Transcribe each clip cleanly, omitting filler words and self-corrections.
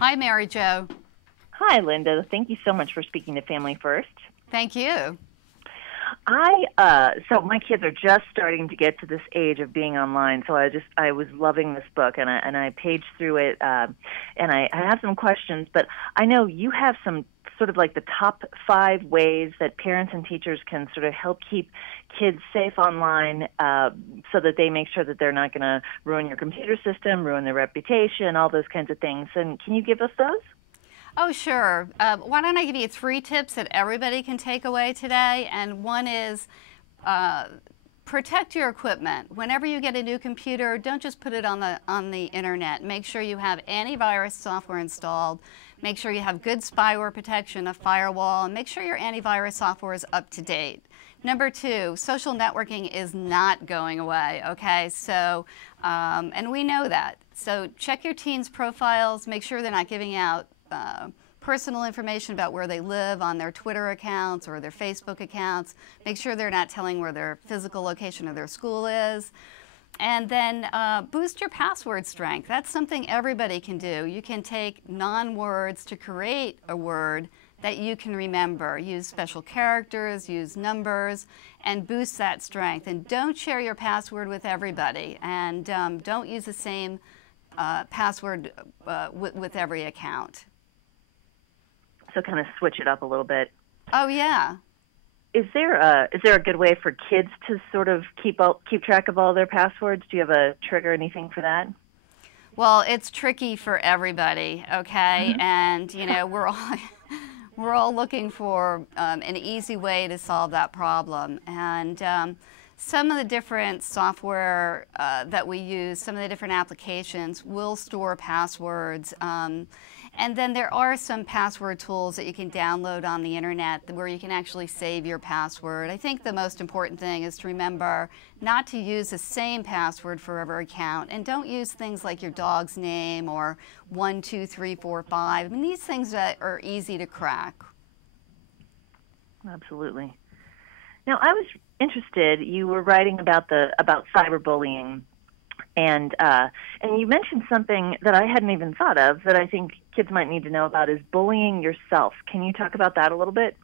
Hi, Mary Jo. Hi, Linda. Thank you so much for speaking to Family First. Thank you. So my kids are just starting to get to this age of being online. So I was loving this book, and I paged through it, and I have some questions. But I know you have some sort of like the top 5 ways that parents and teachers can sort of help keep kids safe online, so that they make sure that they're not going to ruin your computer system, ruin their reputation, all those kinds of things. And can you give us those? Oh, sure. Why don't I give you 3 tips that everybody can take away today? And one is protect your equipment. Whenever you get a new computer, don't just put it on the internet. Make sure you have antivirus software installed. Make sure you have good spyware protection, a firewall, and make sure your antivirus software is up to date. Number 2, social networking is not going away, okay? So, and we know that. So check your teens' profiles, make sure they're not giving out personal information about where they live on their Twitter accounts or their Facebook accounts. Make sure they're not telling where their physical location of their school is. And then boost your password strength. That's something everybody can do. You can take non-words to create a word that you can remember. Use special characters, use numbers, and boost that strength. And don't share your password with everybody. And don't use the same password with every account. So kind of switch it up a little bit. Oh, yeah. Is there a good way for kids to sort of keep track of all their passwords? Do you have a trick or anything for that? Well, it's tricky for everybody, okay? And you know, we're all looking for an easy way to solve that problem. And some of the different software that we use, some of the different applications will store passwords. And then there are some password tools that you can download on the internet where you can actually save your password. I think the most important thing is to remember not to use the same password for every account, and don't use things like your dog's name or 1, 2, 3, 4, 5. I mean, these things that are easy to crack. Absolutely. Now, I was interested. You were writing about cyberbullying. And you mentioned something that I hadn't even thought of that I think kids might need to know about, is bullying yourself. Can you talk about that a little bit?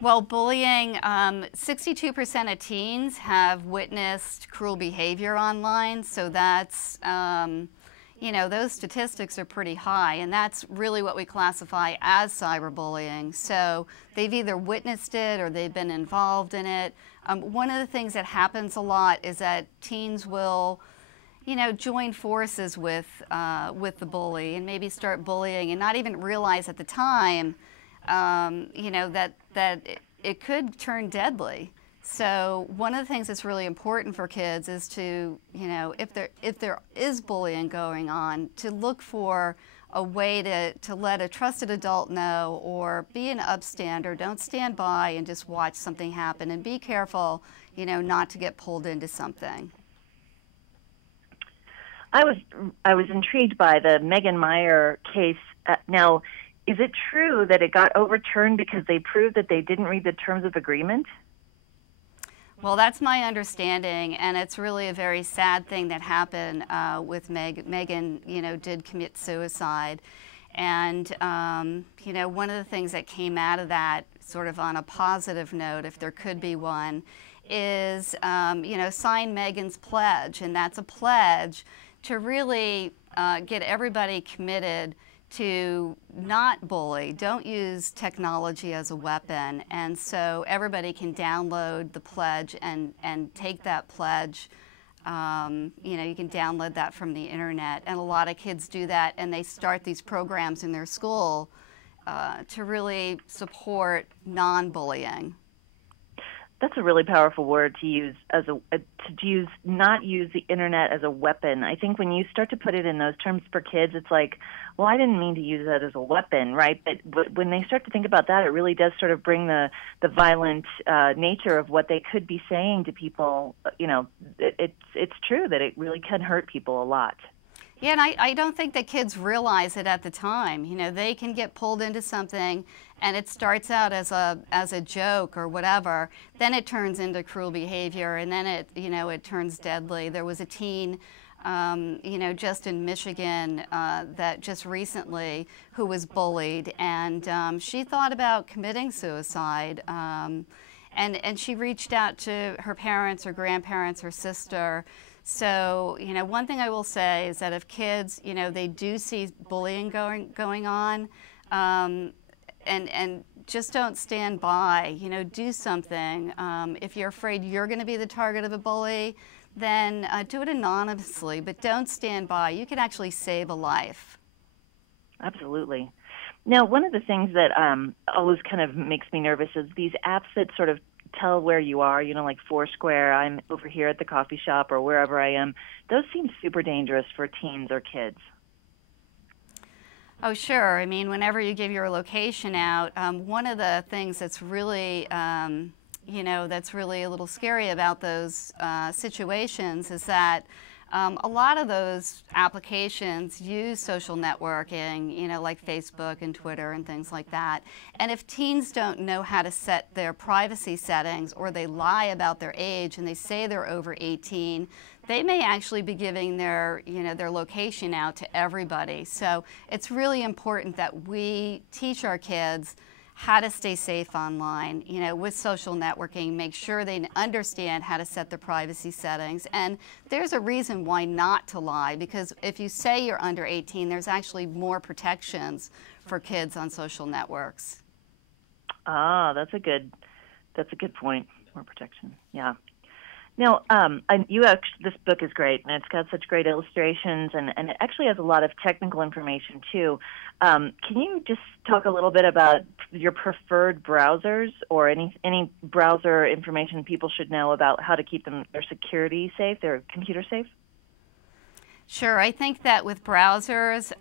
Well, bullying, 62% of teens have witnessed cruel behavior online, so that's, you know, those statistics are pretty high, and that's really what we classify as cyberbullying. So they've either witnessed it or they've been involved in it. One of the things that happens a lot is that teens will, you know, join forces with the bully and maybe start bullying and not even realize at the time, you know, that it could turn deadly. So one of the things that's really important for kids is to, you know, if there is bullying going on, to look for a way to let a trusted adult know, or be an upstander. Don't stand by and just watch something happen, and be careful, you know, not to get pulled into something. I was intrigued by the Megan Meyer case. Now, is it true that it got overturned because they proved that they didn't read the terms of agreement? Well, that's my understanding, and it's really a very sad thing that happened with Megan. You know, did commit suicide, and you know, one of the things that came out of that, sort of on a positive note, if there could be one, is you know, sign Megan's pledge, and that's a pledge to really get everybody committed to not bully. Don't use technology as a weapon. And so everybody can download the pledge and take that pledge. You know, you can download that from the internet. And a lot of kids do that, and they start these programs in their school to really support non-bullying. That's a really powerful word to use, not use the internet as a weapon. I think when you start to put it in those terms for kids, it's like, well, I didn't mean to use that as a weapon, right? But when they start to think about that, it really does sort of bring the violent nature of what they could be saying to people. You know, it's true that it really can hurt people a lot. Yeah, and I don't think that kids realize it at the time. You know, they can get pulled into something, and it starts out as a joke or whatever. Then it turns into cruel behavior, and then it, you know, it turns deadly. There was a teen just in Michigan that just recently who was bullied, and she thought about committing suicide. And she reached out to her parents, her grandparents, her sister. So, one thing I will say is that if kids, they do see bullying going on, and just don't stand by, do something. If you're afraid you're going to be the target of a bully, then do it anonymously, but don't stand by. You can actually save a life. Absolutely. Now, one of the things that always kind of makes me nervous is these apps that sort of tell where you are, like Foursquare, I'm over here at the coffee shop or wherever I am. Those seem super dangerous for teens or kids. Oh, sure. I mean, whenever you give your location out, one of the things that's really, that's really a little scary about those situations is that a lot of those applications use social networking, like Facebook and Twitter and things like that. And if teens don't know how to set their privacy settings, or they lie about their age and they say they're over 18, they may actually be giving their, their location out to everybody. So it's really important that we teach our kids how to stay safe online, with social networking. Make sure they understand how to set their privacy settings. And there's a reason why not to lie, because if you say you're under 18, there's actually more protections for kids on social networks. Ah, that's a good point. More protection. Yeah. Now, this book is great, and it's got such great illustrations, and it actually has a lot of technical information, too. Can you just talk a little bit about your preferred browsers, or any browser information people should know about how to keep their security safe, their computer safe? Sure. I think that with browsers,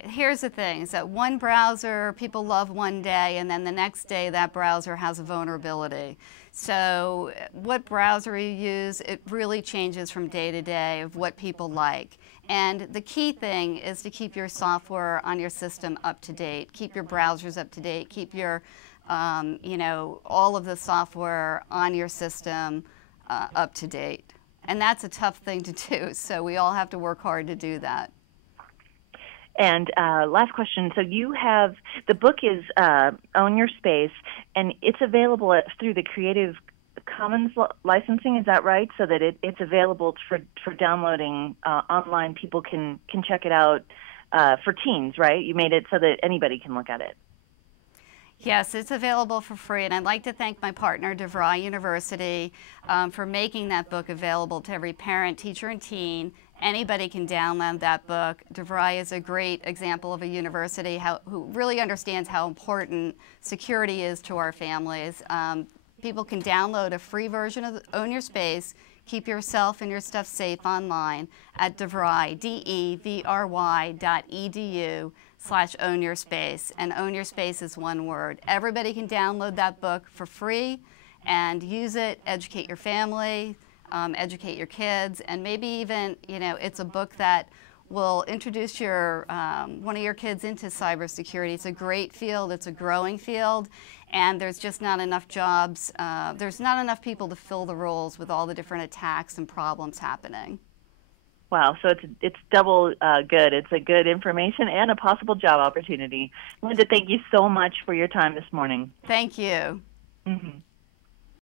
here's the thing, is that one browser people love one day, and then the next day that browser has a vulnerability. So what browser you use, it really changes from day to day of what people like. And the key thing is to keep your software on your system up to date, keep your browsers up to date, keep your, all of the software on your system up to date. And that's a tough thing to do, so we all have to work hard to do that. And last question. So the book is Own Your Space, and it's available through the Creative Commons licensing, is that right? So that it's available for downloading online. People can check it out for teens, right? You made it so that anybody can look at it. Yes, it's available for free, and I'd like to thank my partner, DeVry University, for making that book available to every parent, teacher, and teen. Anybody can download that book. DeVry is a great example of a university who really understands how important security is to our families. People can download a free version of Own Your Space, keep yourself and your stuff safe online at DeVry, devry.edu/ownyourspace. And Own Your Space is one word. Everybody can download that book for free and use it, educate your family, educate your kids, and maybe even, it's a book that will introduce one of your kids into cybersecurity. It's a great field, it's a growing field, and there's just not enough jobs, there's not enough people to fill the roles with all the different attacks and problems happening. Wow, so it's double good. It's a good information and a possible job opportunity. Linda, thank you so much for your time this morning. Thank you. Mm-hmm.